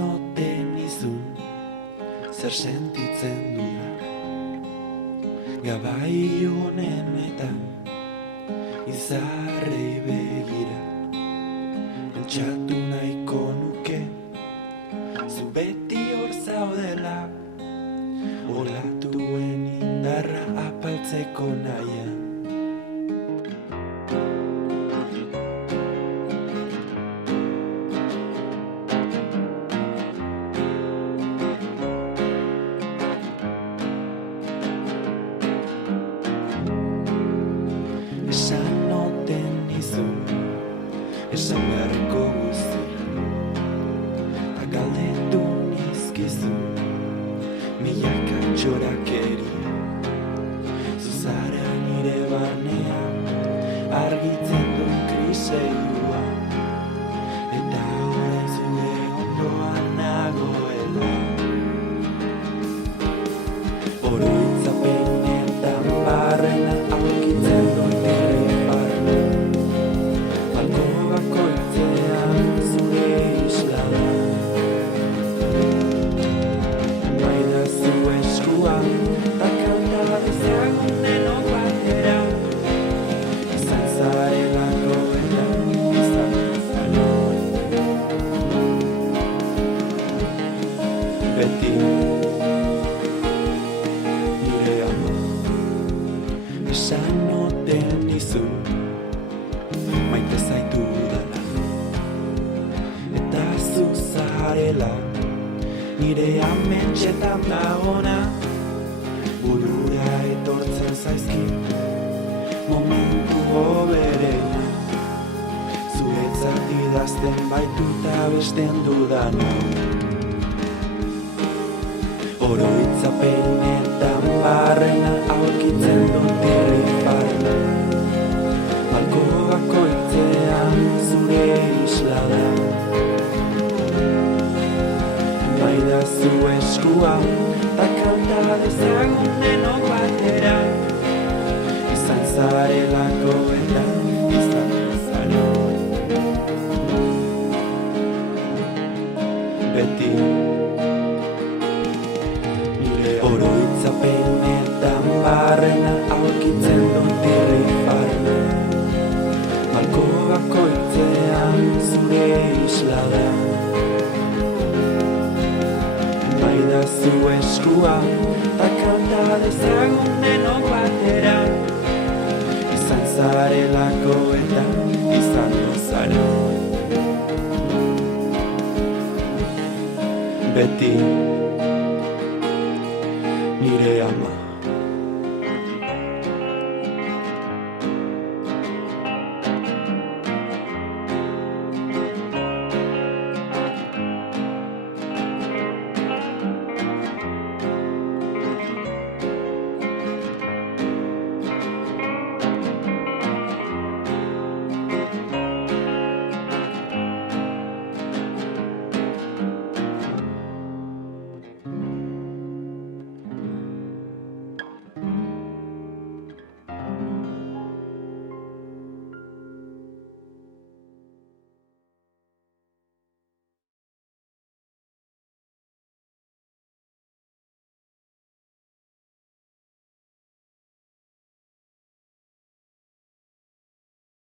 ote nizun zer sentitzen dudan gabailu honetan izarrei begira pentsatu nahiko nuke zu beti hor zaudela olatuen indarra apaltzeko nahian. Esan oten nizun, esan beharreko guztia ta galdetu nizkizun milaka txorakeria zuzara nire barnea argitzen duen kriseilua eta orain zure ondoan nagoela oroitzapenetan barrena aurkitzen duen beti nire ama esan oten nizun maite zaitu dala eta zu zarela nire ametxetan dagoena burura etortzen zaizkit momentu hoberena zuretzat idazten baituta besten dudana oroitzapenetan barrena aurkitzen dut irrifarrena balko bakoitzean zure isla da baida zu eskua ta kanta dezagun denok batera izan zarelako eta izan zara beti oroitzapenetan barrena aurkitzen dut irrifarrena balko bakoitzean zure isla da baida zu eskua ta kanta dezagun denok batera izan zarelako eta izango zara beti nire ama